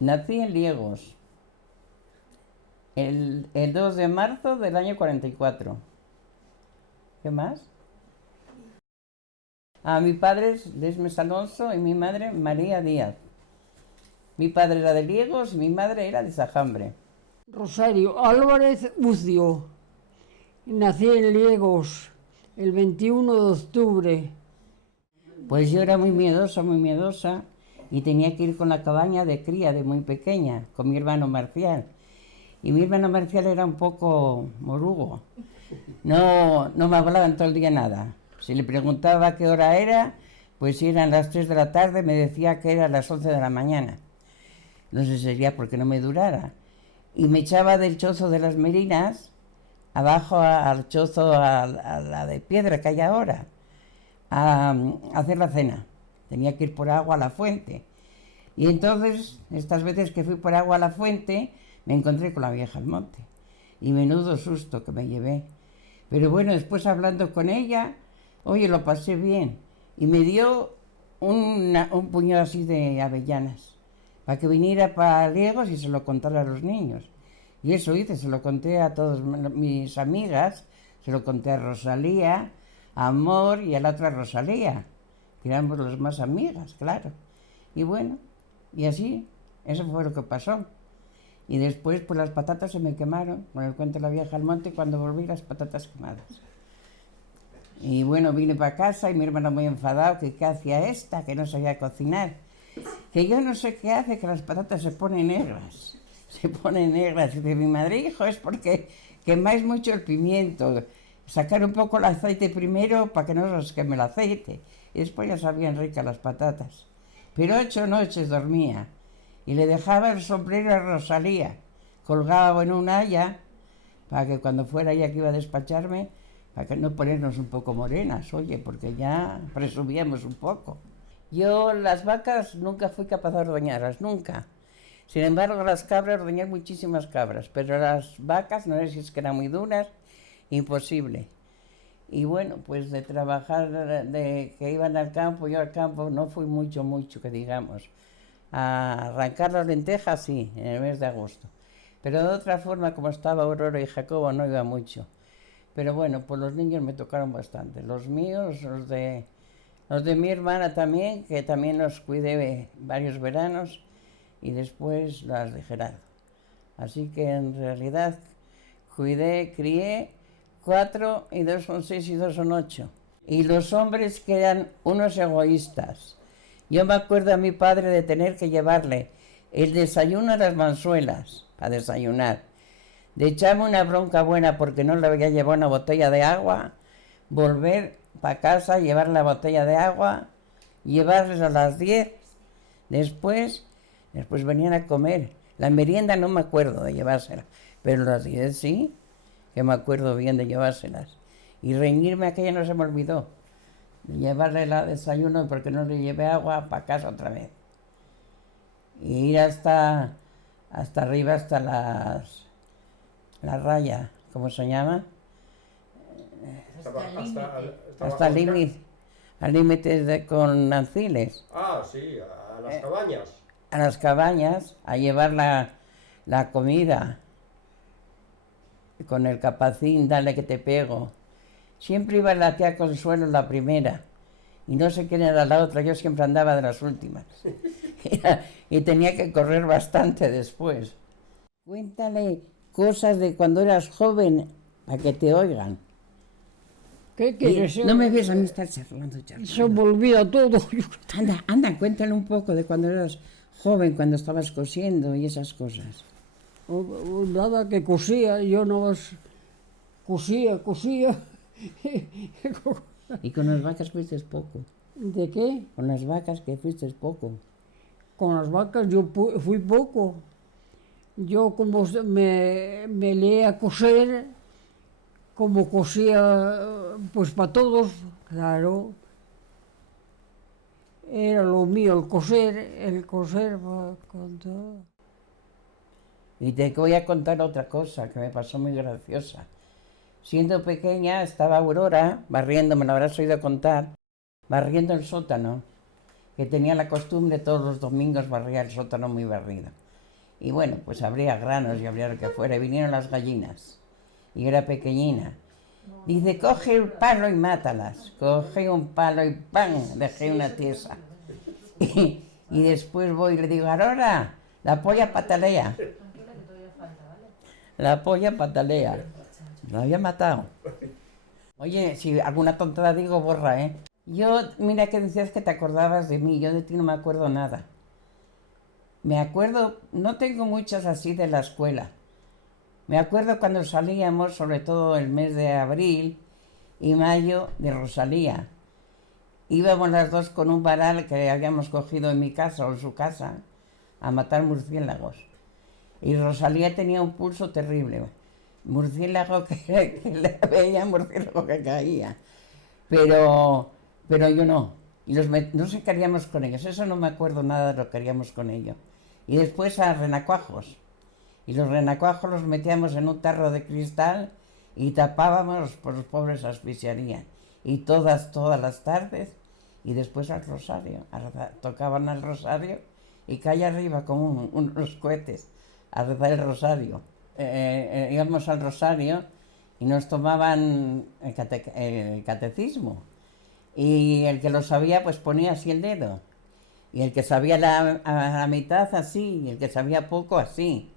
Nací en Liegos el 2 de marzo del año 44. ¿Qué más? Mi padre es Lesmes Alonso y mi madre María Díaz. Mi padre era de Liegos y mi madre era de Sajambre. Rosario Álvarez Ucio. Nací en Liegos el 21 de octubre. Pues yo era muy miedosa, y tenía que ir con la cabaña de cría de muy pequeña, con mi hermano Marcial. Y mi hermano Marcial era un poco morugo. No me hablaba en todo el día nada. Si le preguntaba qué hora era, pues si eran las 3 de la tarde, me decía que eran las 11 de la mañana. No sé si sería porque no me durara. Y me echaba del chozo de las Merinas abajo al chozo, a la de piedra que hay ahora, a hacer la cena. Tenía que ir por agua a la fuente. Y entonces, estas veces que fui por agua a la fuente, me encontré con la vieja al monte. Y menudo susto que me llevé. Pero bueno, después hablando con ella, oye, lo pasé bien. Y me dio un puñado así de avellanas, para que viniera para Liegos y se lo contara a los niños. Y eso hice, se lo conté a todas mis amigas, se lo conté a Rosalía, a Amor y a la otra Rosalía, que éramos las más amigas, claro. Y bueno, y así, eso fue lo que pasó. Y después, pues las patatas se me quemaron, con el cuento de la vieja al monte, cuando volví las patatas quemadas. Y bueno, vine para casa y mi hermano muy enfadado, que qué hacía esta, que no sabía cocinar. Que yo no sé qué hace, que las patatas se ponen negras. Se ponen negras. Y dice mi madre, hijo, es porque quemáis mucho el pimiento. Sacar un poco el aceite primero para que no os queme el aceite. Y después ya sabían ricas las patatas. Pero 8 noches dormía. Y le dejaba el sombrero a Rosalía, colgado en un haya, para que cuando fuera ella que iba a despacharme, para que no ponernos un poco morenas, oye, porque ya presumíamos un poco. Yo las vacas nunca fui capaz de ordeñarlas, nunca. Sin embargo, las cabras, ordeñé muchísimas cabras, pero las vacas, no sé si es que eran muy duras, imposible. Y bueno, pues de trabajar, de que iban al campo, yo al campo no fui mucho, que digamos. A arrancar las lentejas, sí, en el mes de agosto. Pero de otra forma, como estaba Aurora y Jacobo, no iba mucho. Pero bueno, pues los niños me tocaron bastante. Los míos, los de mi hermana también, que también los cuidé varios veranos, y después las de Gerardo. Así que en realidad crié 4 y 2 son 6 y 2 son 8. Y los hombres que eran unos egoístas. Yo me acuerdo a mi padre de tener que llevarle el desayuno a las Mansuelas, para desayunar. De echarme una bronca buena porque no le había llevado una botella de agua, volver para casa, llevar la botella de agua, llevarles a las 10. Después venían a comer. La merienda no me acuerdo de llevársela, pero las 10 sí, que me acuerdo bien de llevárselas. Y reñirme aquella no se me olvidó, de llevarle el desayuno porque no le llevé agua para casa otra vez. Y ir hasta arriba, hasta la raya, ¿cómo se llama? Hasta el límite, al límite con Anciles. Sí, a las cabañas. A las cabañas, a llevar la comida, con el capacín, dale que te pego. Siempre iba la tía Consuelo la primera, y no sé quién era la otra, yo siempre andaba de las últimas. Y tenía que correr bastante después. Cuéntale cosas de cuando eras joven, para que te oigan. ¿Qué quieres? No me ves a mí estar charlando. Se me olvida todo. Anda, cuéntale un poco de cuando eras joven, cuando estabas cosiendo y esas cosas. Nada, que cosía, yo no cosía. Y con las vacas fuiste poco. ¿De qué? Con las vacas que fuiste poco. Con las vacas yo fui poco. Yo como me leía a coser, como cosía pues para todos, claro. Era lo mío, el coser con todo. Y te voy a contar otra cosa que me pasó muy graciosa. Siendo pequeña estaba Aurora barriendo, me lo habrás oído contar, barriendo el sótano, que tenía la costumbre todos los domingos barría el sótano muy barrido. Y bueno, pues habría granos y habría lo que fuera. Y vinieron las gallinas. Y yo era pequeñina. Dice, coge el palo y mátalas. Coge un palo y ¡pam! Dejé una tiesa. Y después voy y le digo, Aurora, la polla patalea. La polla patalea. Lo había matado. Oye, si alguna tontada digo, borra, ¿eh? Yo, mira que decías que te acordabas de mí. Yo de ti no me acuerdo nada. Me acuerdo, no tengo muchas así de la escuela. Me acuerdo cuando salíamos, sobre todo el mes de abril y mayo, de Rosalía. Íbamos las dos con un varal que habíamos cogido en mi casa o en su casa a matar murciélagos. Y Rosalía tenía un pulso terrible. Murciélago que le veía, murciélago que caía. Pero yo no. Y no sé qué haríamos con ellos. Eso no me acuerdo nada de lo que haríamos con ellos. Y después a renacuajos. Y los renacuajos los metíamos en un tarro de cristal y tapábamos, pues los pobres asfixiarían. Y todas las tardes, y después al rosario. Tocaban al rosario y caía arriba como unos cohetes a rezar el rosario. Íbamos al rosario y nos tomaban el catecismo. Y el que lo sabía, pues ponía así el dedo. Y el que sabía a la mitad, así. Y el que sabía poco, así.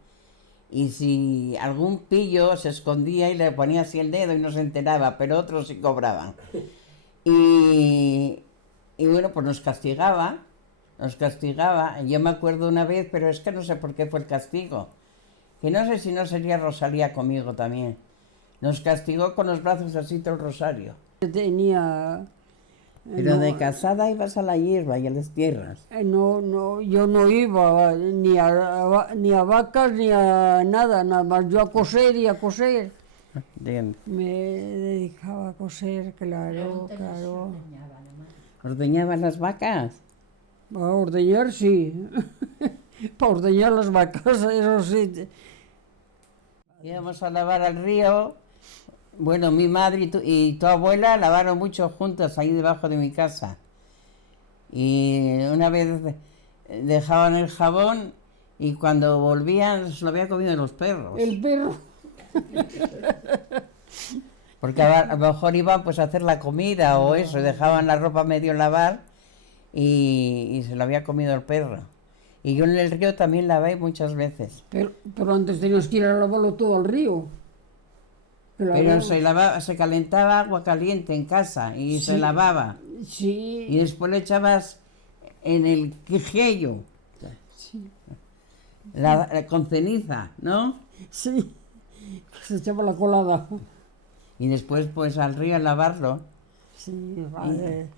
Y si algún pillo se escondía y le ponía así el dedo y no se enteraba, pero otros sí cobraban. Y bueno, pues nos castigaba. Yo me acuerdo una vez, pero es que no sé por qué fue el castigo. Que no sé si no sería Rosalía conmigo también. Nos castigó con los brazos así todo el rosario. Tenía... Pero de casada ibas a la hierba y a las tierras. No, yo no iba ni a vacas ni a nada más yo a coser y a coser. Bien. Me dedicaba a coser, claro. ¿Ordeñaban las vacas? A ordeñar, sí. Para ordeñar las vacas, eso sí. Íbamos a lavar al río. Bueno, mi madre y tu abuela lavaron mucho juntas ahí debajo de mi casa. Y una vez dejaban el jabón y cuando volvían se lo habían comido los perros. El perro. Porque a lo mejor iban pues a hacer la comida o eso, dejaban la ropa medio lavar y se lo había comido el perro. Y yo en el río también lavé muchas veces. Pero antes tenías que ir a lavarlo todo al río. Pero se calentaba agua caliente en casa y se lavaba. Sí. Y después le echabas en el quejello, Sí. con ceniza, ¿no? Sí. Se echaba la colada. Y después pues al río a lavarlo. Sí, vale.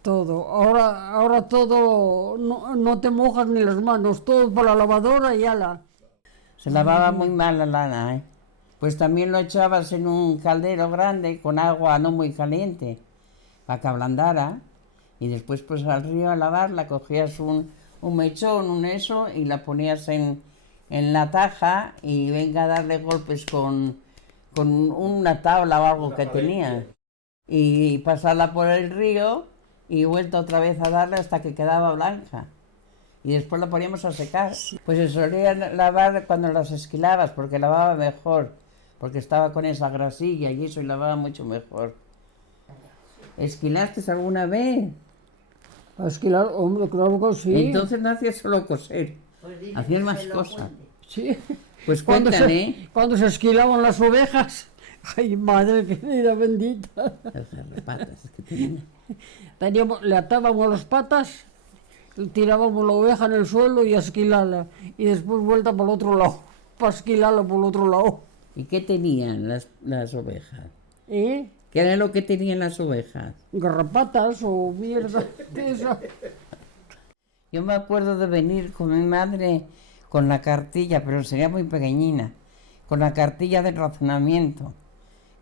Todo. Ahora todo, no te mojas ni las manos, todo por la lavadora y ala. Se lavaba muy mal la lana, ¿eh? Pues también lo echabas en un caldero grande con agua no muy caliente para que ablandara y después pues al río a lavarla cogías un mechón, un eso y la ponías en la taja y venga a darle golpes con una tabla o algo que tenía y pasarla por el río y vuelta otra vez a darle hasta que quedaba blanca. Y después la poníamos a secar. Pues se solía lavar cuando las esquilabas porque lavaba mejor. Porque estaba con esa grasilla y eso y lavaba mucho mejor. ¿Esquilaste alguna vez? A esquilar, hombre, claro que sí. Entonces no hacías solo coser, hacías más cosas. Sí. Pues Cuando cuéntame. cuando se esquilaban las ovejas, ay madre querida bendita. Las garrapatas que tenía. Le atábamos las patas, tirábamos la oveja en el suelo y a esquilarla. Y después vuelta por el otro lado, para esquilarla por el otro lado. ¿Y qué tenían las ovejas? ¿Eh? ¿Qué era lo que tenían las ovejas? Garrapatas o mierda de esa. Yo me acuerdo de venir con mi madre con la cartilla, pero sería muy pequeñina, con la cartilla de racionamiento,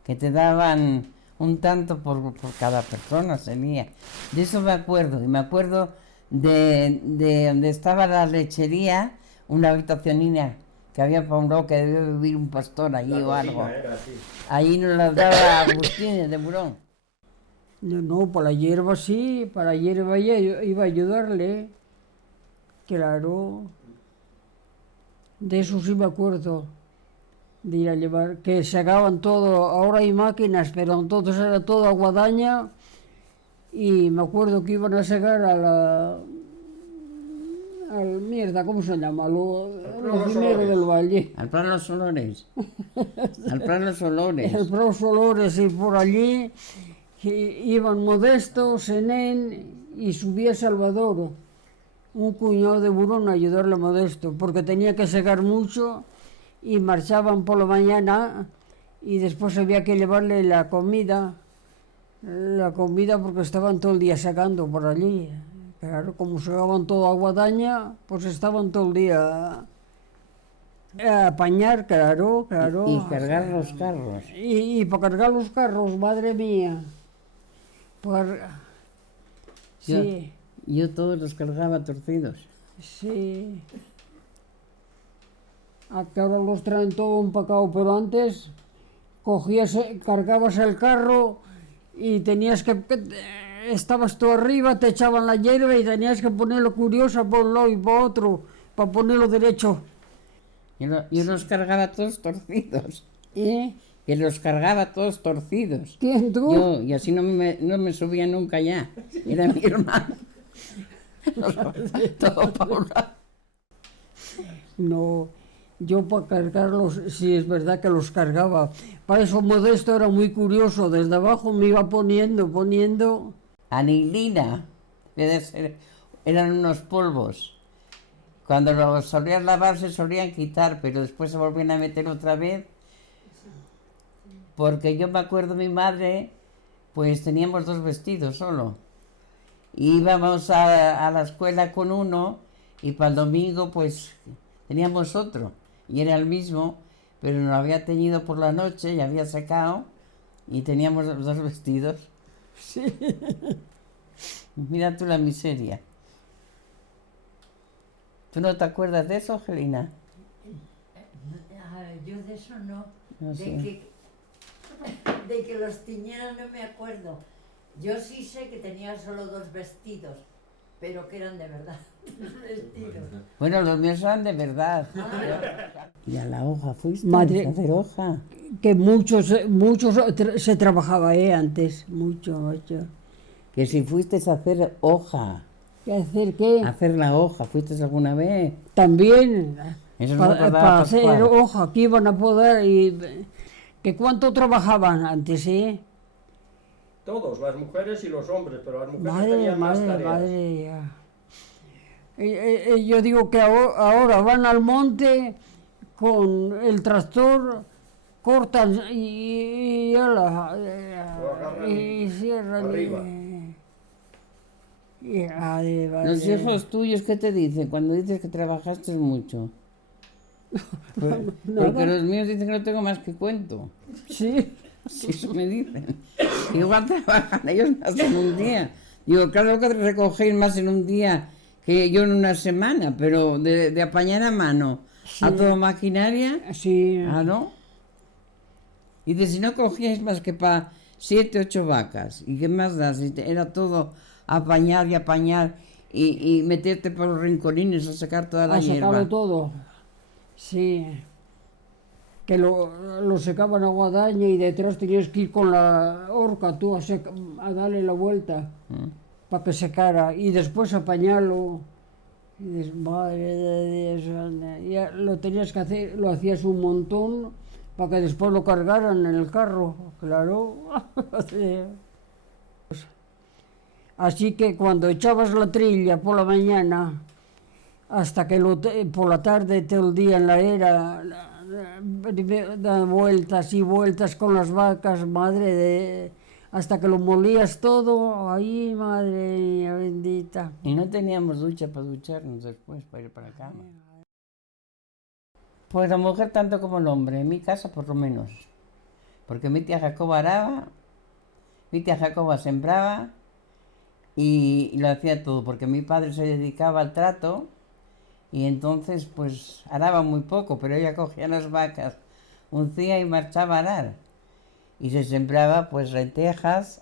que te daban un tanto por cada persona, sería. De eso me acuerdo, y me acuerdo de donde estaba la lechería, una habitacionina que había para un lado que debía vivir un pastor allí o algo. Allí nos las daba Agustín de Burón. No, para la hierba sí, para la hierba iba a ayudarle. Claro. De eso sí me acuerdo, de ir a llevar, que secaban todo, ahora hay máquinas, pero entonces era todo a guadaña y me acuerdo que iban a secar al mierda, ¿cómo se llama? Lo primero del valle. Al Prat Los Olores. Al Prat Los Olores. El Pros Olores y por allí iban Modesto, Senén y subía Salvador, un cuñado de Burón, a ayudarle a Modesto, porque tenía que secar mucho y marchaban por la mañana y después había que llevarle la comida porque estaban todo el día sacando por allí. Claro, como secaban todo a guadaña, pues estaban todo el día a apañar, claro. Y cargar los carros. Y para cargar los carros, madre mía. Sí, Yo todos los cargaba torcidos. sí. A que ahora los traen todo empacado, pero antes cargabas el carro y tenías estabas tú arriba, te echaban la hierba y tenías que ponerlo curioso por un lado y por otro, para ponerlo derecho. Yo los cargaba todos torcidos. ¿Eh? Que los cargaba todos torcidos. ¿Quién, tú? Yo, y así no me subía nunca ya. Era mi hermano. Todo para un lado. No, yo para cargarlos, sí es verdad que los cargaba. Para eso Modesto era muy curioso, desde abajo me iba poniendo. Anilina, debe ser, eran unos polvos. Cuando los solías lavar se solían quitar, pero después se volvían a meter otra vez. Porque yo me acuerdo, mi madre, pues teníamos 2 vestidos solo. Íbamos a la escuela con uno y para el domingo pues teníamos otro. Y era el mismo, pero lo había teñido por la noche y había secado y teníamos los 2 vestidos. Sí. Mira tú la miseria. ¿Tú no te acuerdas de eso, Angelina? Yo de eso no. No sé. De que los tiñeran no me acuerdo. Yo sí sé que tenía solo 2 vestidos, pero que eran de verdad. 2 vestidos. Bueno, los míos eran de verdad. Ah, ¿Y a la hoja fuiste? Madre- ¿A hacer hoja? Que muchos se trabajaba antes, mucho. Que si fuiste a hacer hoja, ¿Qué hacer qué? a hacer la hoja, ¿fuiste alguna vez? También, Eso no me acordaba para hacer Pascual. hoja, que iban a poder y que cuánto trabajaban antes, ¿eh? Todos, las mujeres y los hombres, pero las mujeres tenían más tareas. Madre. Ya. Yo digo que ahora van al monte con el tractor, cortan y agarran y cierran. arriba. Los hijos tuyos, ¿qué te dicen cuando dices que trabajaste mucho? Porque los míos dicen que no tengo más que cuento. Sí. Si eso me dicen. Igual trabajan ellos más en un día. Digo, claro que recogéis más en un día que yo en una semana, pero de apañar a mano a todo maquinaria, Sí. ¿no? Y dice, si no cogíais más que para 7, 8 vacas, ¿y qué más das? Era todo apañar y meterte por los rinconines a sacar toda la A sacarlo hierba. todo. Sí. Que lo secaban a guadaña y detrás tenías que ir con la horca tú a darle la vuelta para que secara y después apañarlo. Y dices, madre de Dios, anda. Ya lo tenías que hacer, lo hacías un montón para que después lo cargaran en el carro, claro. Sí. Así que cuando echabas la trilla por la mañana, hasta que por la tarde todo el día en la era, da vueltas y vueltas con las vacas, hasta que lo molías todo, ahí, madre mía, bendita. Y no teníamos ducha para ducharnos después, para ir para la cama. Pues la mujer tanto como el hombre, en mi casa por lo menos. Porque mi tía Jacoba araba, mi tía Jacoba sembraba y lo hacía todo, porque mi padre se dedicaba al trato y entonces pues araba muy poco, pero ella cogía las vacas, uncía y marchaba a arar. Y se sembraba pues lentejas,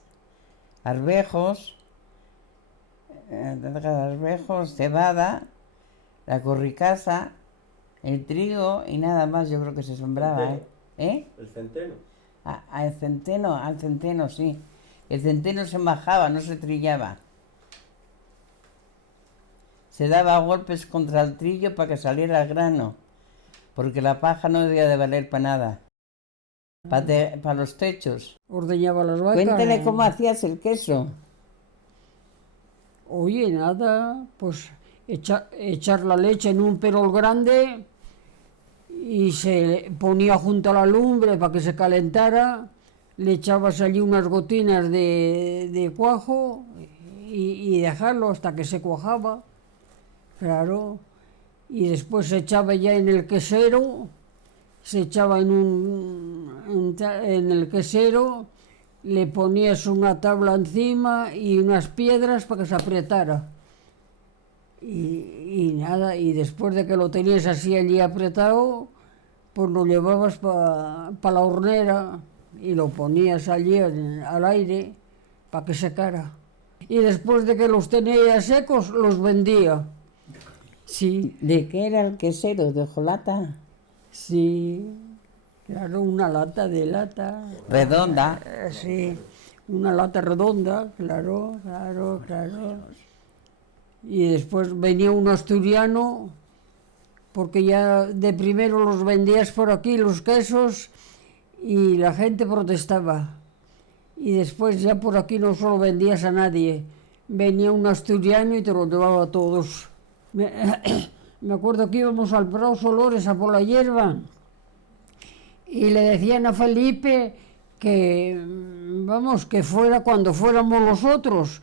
arvejos, cebada, la corricasa, El trigo y nada más yo creo que se sembraba, ¿eh? ¿Eh? El centeno. Al centeno, sí. El centeno se majaba, no se trillaba. Se daba golpes contra el trillo para que saliera el grano, porque la paja no debía de valer para nada. Para los techos. Ordeñaba las vacas. Cuéntale cómo hacías el queso. Oye, nada, pues echar la leche en un perol grande y se ponía junto a la lumbre para que se calentara, le echabas allí unas gotinas de cuajo y dejarlo hasta que se cuajaba, claro, y después se echaba ya en el quesero, se echaba en el quesero, le ponías una tabla encima y unas piedras para que se apretara. Y nada, y después de que lo tenías así allí apretado, pues lo llevabas para la hornera y lo ponías allí al aire para que secara. Y después de que los tenía secos, los vendía. Sí, ¿De qué era el quesero? ¿De hojolata? sí, claro, una lata de lata. Redonda. Sí, una lata redonda, claro. Y después venía un asturiano, porque ya de primero los vendías por aquí, los quesos, y la gente protestaba. Y después ya por aquí no solo vendías a nadie, venía un asturiano y te lo llevaba a todos. Me acuerdo que íbamos al Prado Solores a por la hierba, y le decían a Felipe que, vamos, que fuera cuando fuéramos los otros,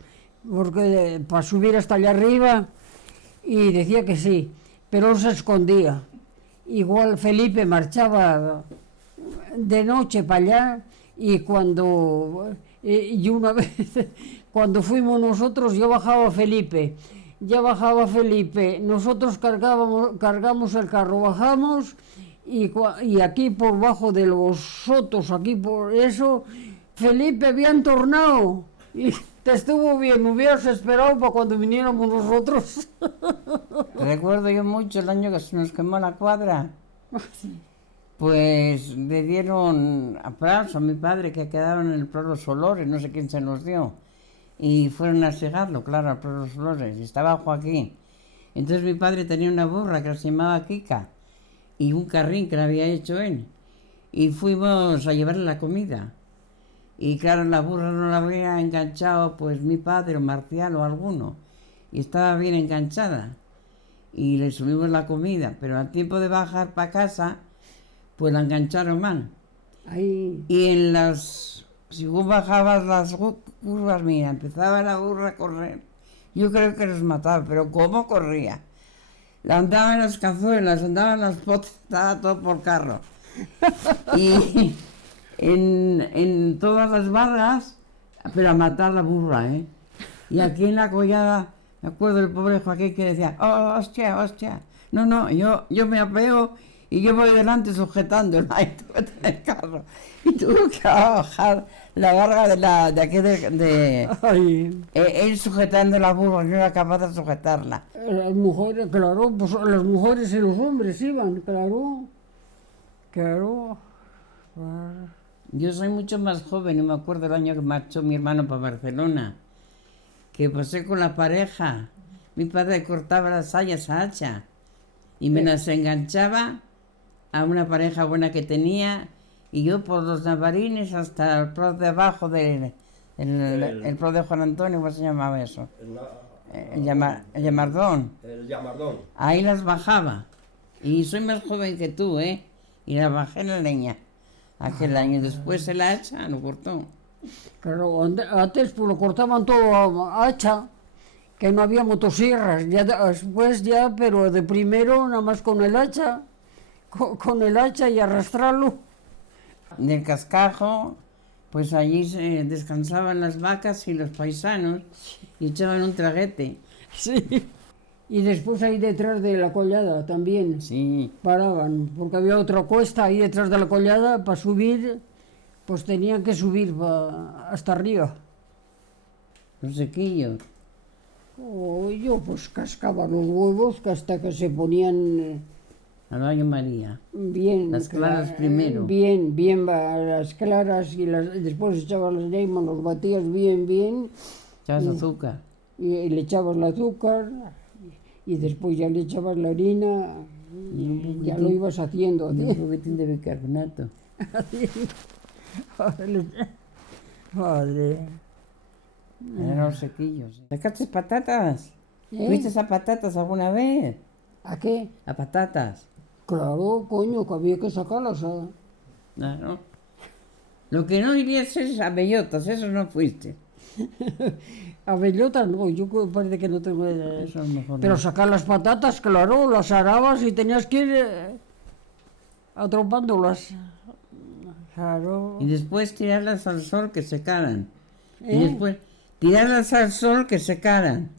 porque para subir hasta allá arriba, y decía que sí, pero él se escondía. Igual Felipe marchaba de noche para allá, y y una vez, cuando fuimos nosotros, ya bajaba Felipe, nosotros cargamos el carro, bajamos, y aquí por bajo de los sotos, aquí por eso, Felipe había entornado, y te estuvo bien, hubieras esperado para cuando viniéramos nosotros. Recuerdo yo mucho el año que se nos quemó la cuadra. Pues le dieron aplauso a mi padre, que quedaba en el Prado Solores, no sé quién se los dio. Y fueron a segarlo, claro, al Prado Solores. Estaba Joaquín. Entonces mi padre tenía una burra que se llamaba Kika y un carrín que le había hecho él. Y fuimos a llevarle la comida. Y claro, la burra no la había enganchado pues mi padre o Marcial o alguno. Y estaba bien enganchada. Y le subimos la comida, pero al tiempo de bajar para casa, pues la engancharon mal. Ahí, Y según bajabas las curvas, mira, empezaba la burra a correr. Yo creo que los mataba, pero ¿cómo corría? La andaba en las cazuelas, andaba en las potas, estaba todo por carro. Y en todas las barras, pero a matar la burra, ¿eh? Y aquí en la collada, me acuerdo del pobre Joaquín que decía, oh, hostia. No, yo me apeo y yo voy delante sujetándola y tuve en el carro. Y tuve que bajar la barra de aquí ahí. él sujetando la burra, yo no era capaz de sujetarla. Las mujeres, claro, pues las mujeres y los hombres iban, claro. Yo soy mucho más joven y me acuerdo el año que marchó mi hermano para Barcelona, que pasé con la pareja. Mi padre cortaba las sayas a hacha y me las enganchaba a una pareja buena que tenía, y yo por los navarines hasta el pro de abajo el pro de Juan Antonio, ¿cómo se llamaba eso? El llamardón. El llamardón. Ahí las bajaba. Y soy más joven que tú, ¿eh? Y las bajé en la leña aquel año. Después el hacha lo cortó. Claro, antes pues lo cortaban todo a hacha, que no había motosierras, ya después ya, pero de primero nada más con el hacha, con el hacha y arrastrarlo. Del cascajo, pues allí se descansaban las vacas y los paisanos y echaban un traguete. Sí. Y después ahí detrás de la collada también Sí. paraban, porque había otra cuesta ahí detrás de la collada para subir, pues tenían que subir hasta arriba. Los sequillos. O yo pues cascaba los huevos que hasta que se ponían al baño María. Bien. Las claras primero. Bien, las claras y después echabas las yemas, los batías bien Echabas azúcar. y le echabas el azúcar y después ya le echabas la harina y ya lo ibas haciendo. Y un poquitín de bicarbonato. Madre. Eran los sequillos. ¿Sacaste patatas? ¿Eh? ¿Fuiste a patatas alguna vez? ¿A qué? A patatas. Claro, coño, que había que sacarlas. Claro. Lo que no irías es a bellotas, eso no fuiste. A bellotas no, yo parece que no tengo... Eso a lo mejor Pero no. sacar las patatas, claro, las arabas y tenías que ir atropándolas. Claro. Y después tirarlas al sol que secaran. ¿Eh? Y después tirarlas al sol que secaran.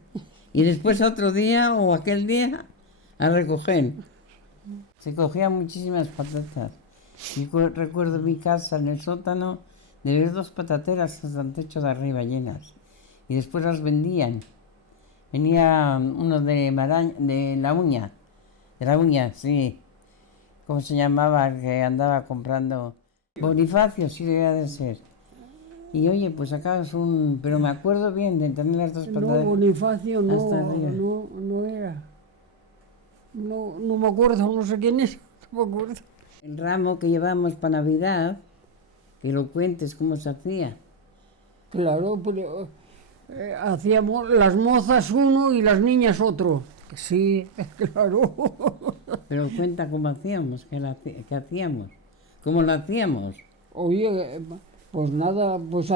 Y después otro día o aquel día a recoger. Se cogían muchísimas patatas. Yo recuerdo mi casa en el sótano de ver 2 patateras hasta el techo de arriba llenas. Y después las vendían. Venía uno de la uña. De la uña, sí. ¿Cómo se llamaba el que andaba comprando? Bonifacio, sí debía de ser. Y oye, pues sacabas un... Pero me acuerdo bien de tener las 2 No, patatas. Bonifacio no, Hasta arriba. no era. No me acuerdo, no sé quién es, no me acuerdo. El ramo que llevábamos para Navidad, que lo cuentes cómo se hacía. Claro, pero hacíamos las mozas uno y las niñas otro. Sí, claro. Pero cuenta cómo hacíamos, qué hacíamos, cómo lo hacíamos. Oye, pues nada, pues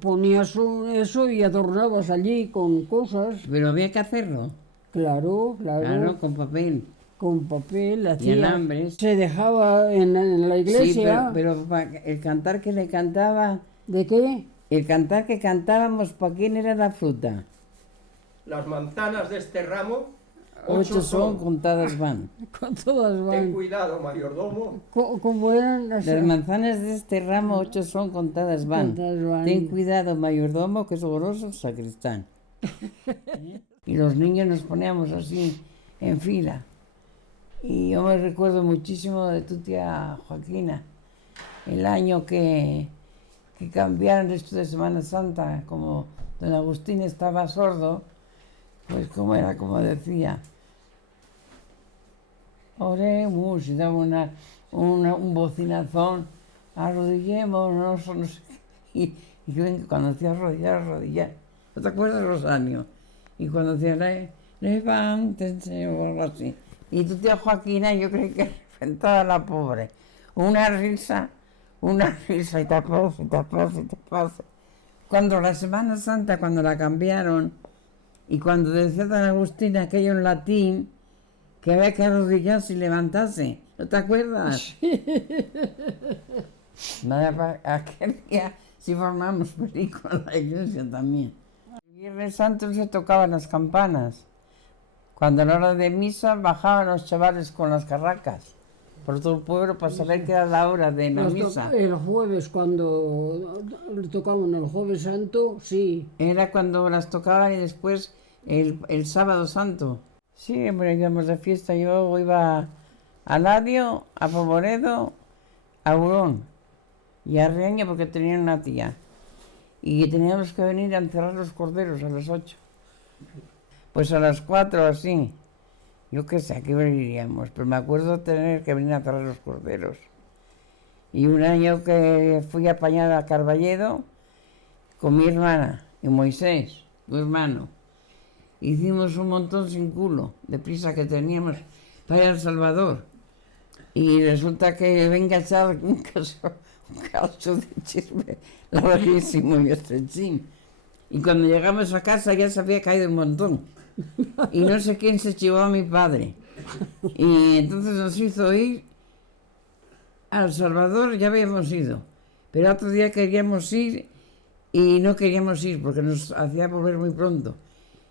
ponías eso y adornabas allí con cosas. Pero había que hacerlo, Claro, claro, con papel. con papel, Y hacía. alambres. Se dejaba en la Sí, iglesia. pero el cantar que le cantaba, ¿De qué? el cantar que cantábamos, ¿para quién era la fruta? Las manzanas de este ramo, 8 son, contadas van. Con todas Ten van. cuidado, mayordomo. ¿Cómo eran las? Las manzanas de este ramo, 8 son, contadas van. Contadas van. Ten cuidado, mayordomo, que es goloso el sacristán. Y los niños nos poníamos así, en fila. Y yo me recuerdo muchísimo de tu tía Joaquina, el año que cambiaron esto de Semana Santa, como don Agustín estaba sordo, pues como era, como decía, oremos, y daba un bocinazón, arrodillémonos, no sé qué. Y yo cuando decía arrodillar, ¿no te acuerdas, Rosanio? Y cuando decía, levántense o algo así. Y tu tía Joaquina, yo creo que reventaba la pobre. Una risa, y taparse. Cuando la Semana Santa, cuando la cambiaron, y cuando decía don Agustín aquello en latín, que había que arrodillarse y levantarse, ¿no te acuerdas? Nada, aquel día sí formamos película en la iglesia también. El Viernes Santo se tocaban las campanas. Cuando a la hora de misa bajaban los chavales con las carracas por todo el pueblo para saber que era la hora de la misa. El jueves, cuando le tocaban el Jueves Santo, sí. Era cuando las tocaban y después el Sábado Santo. Sí, hombre, íbamos de fiesta. Yo iba a Ladio, a Poboredo, a Urón y a Reaña porque tenía una tía. Y teníamos que venir a encerrar los corderos a las 8. Pues a las 4 así. Yo qué sé, ¿a qué iríamos? Pero me acuerdo tener que venir a encerrar los corderos. Y un año que fui apañada a Carballedo con mi hermana y Moisés, tu hermano. Hicimos un montón sin culo, de prisa que teníamos para ir a El Salvador. Y resulta que venga a echar un caso de chisme larguísimo y estrechín. Y cuando llegamos a casa ya se había caído un montón. Y no sé quién se chivó a mi padre. Y entonces nos hizo ir a El Salvador, ya habíamos ido. Pero otro día queríamos ir y no queríamos ir porque nos hacía volver muy pronto.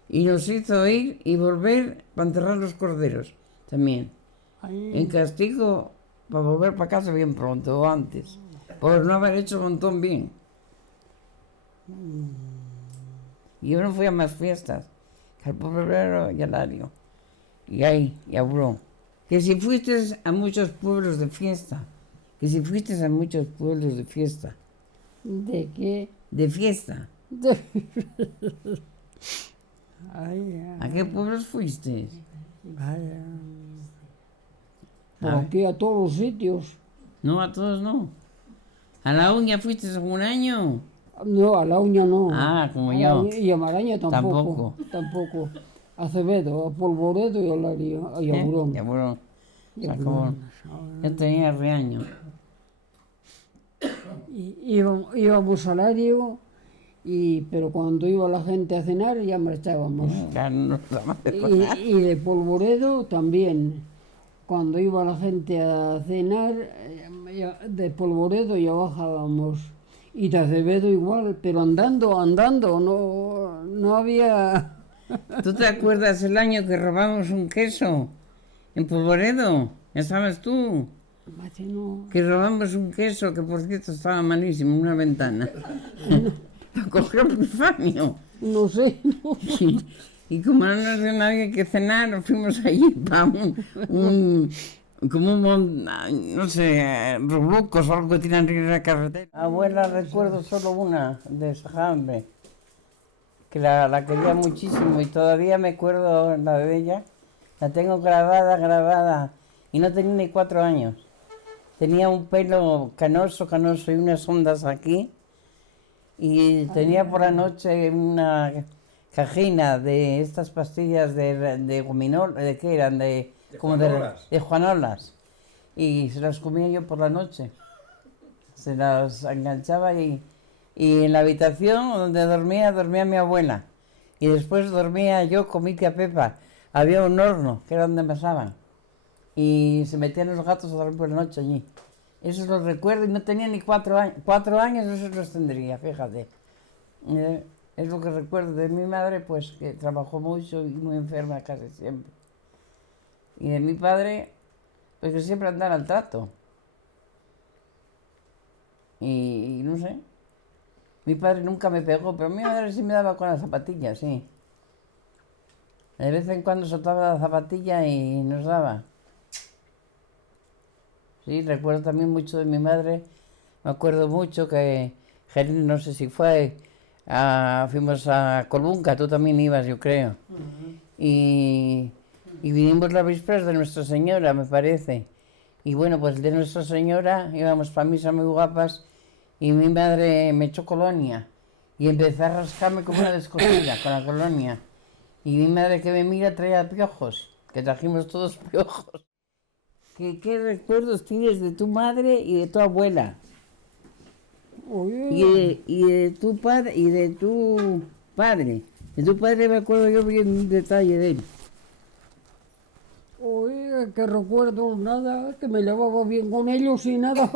Y nos hizo ir y volver para enterrar los corderos también. En castigo para volver para casa bien pronto o antes. Por no haber hecho un montón bien. Y yo no fui a más fiestas. Que al Pobrero y al Lario. Y ahí, y a Burón. Que si fuiste a muchos pueblos de fiesta. Que si fuiste a muchos pueblos de fiesta. ¿De qué? De fiesta. Ay, ¿A qué pueblos fuiste? vaya. A Por ver. aquí a todos los sitios. No, a todos no. ¿A la uña fuiste algún año? No, a la uña no. Ah, como A la yo. uña- y a Maraña tampoco. Tampoco. A Acevedo, a Polvoredo y a Lario, y a Burón. Ya, bueno, Y a se acabó. Burón. Yo tenía reaño. Íbamos al Lario, pero cuando iba la gente a cenar ya marchábamos. Ya no daba de comer. Y de Polvoredo también. Cuando iba la gente a cenar, de Polvoredo ya bajábamos. Y de Acevedo igual, pero andando, no había... ¿Tú te acuerdas el año que robamos un queso en Polvoredo? ¿Ya sabes tú? Mate, no. Que robamos un queso que por cierto estaba malísimo en una ventana. Lo cogió Epifanio. No sé, no. Sí. Y como no nos dio nadie que cenar, nos fuimos allí para no sé, roblucos o algo que tienen arriba de la carretera. Abuela, recuerdo solo una de Sajambe, que la quería muchísimo y todavía me acuerdo la de ella. La tengo grabada, y no tenía ni 4 años. Tenía un pelo canoso y unas ondas aquí, y tenía por la noche una cajina de estas pastillas de gominola, ¿de qué eran? De como Juanolas. de Juanolas. Y se las comía yo por la noche. Se las enganchaba y en la habitación donde dormía mi abuela. Y después dormía yo con mi tía Pepa. Había un horno, que era donde me asaban. Y se metían los gatos a dormir por la noche allí. Eso los recuerdo y no tenía ni 4 años. 4 años eso los tendría, fíjate. Es lo que recuerdo de mi madre, pues que trabajó mucho y muy enferma casi siempre. Y de mi padre, pues que siempre andaba al trato. Y no sé. Mi padre nunca me pegó, pero mi madre sí me daba con las zapatillas, sí. De vez en cuando soltaba la zapatilla y nos daba. Sí, recuerdo también mucho de mi madre. Me acuerdo mucho que Geril, no sé si fue, fuimos a Colbunca, tú también ibas, yo creo. Y vinimos las vísperas de Nuestra Señora, me parece. Y bueno, pues de Nuestra Señora íbamos para misa muy guapas y mi madre me echó colonia y empecé a rascarme como una descosida con la colonia. Y mi madre que me mira traía piojos, que trajimos todos piojos. ¿Qué recuerdos tienes de tu madre y de tu abuela? Oye, Y de tu padre De tu padre me acuerdo yo bien un detalle de él. oye, que recuerdo nada, que me llevaba bien con ellos y nada.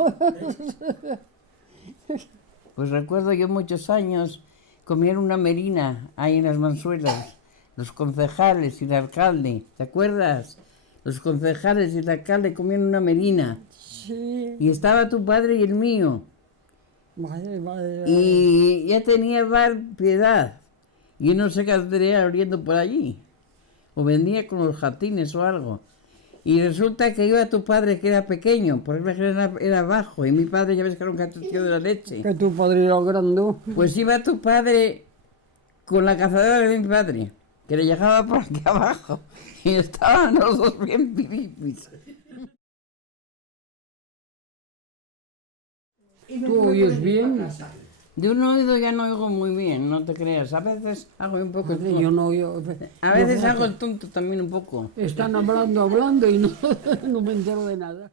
Pues recuerdo yo muchos años comían una merina ahí en las Mansuelas, los concejales y el alcalde, ¿te acuerdas? Los concejales y el alcalde comían una merina Sí, y estaba tu padre y el mío madre. y ya tenía bar Piedad y yo no sé qué estaría abriendo por allí o vendía con los jardines o algo. Y resulta que iba tu padre que era pequeño, porque era bajo, y mi padre ya ves que era un cachuchillo de la leche. Que tu padre era grande. Pues iba tu padre con la cazadora de mi padre, que le llegaba por aquí abajo, y estaban los dos bien piripis. ¿Tú oyes bien? De un oído ya no oigo muy bien, no te creas. A veces hago un poco el Yo no, yo... A veces hago el tonto también un poco. Están hablando y no, no me entero de nada.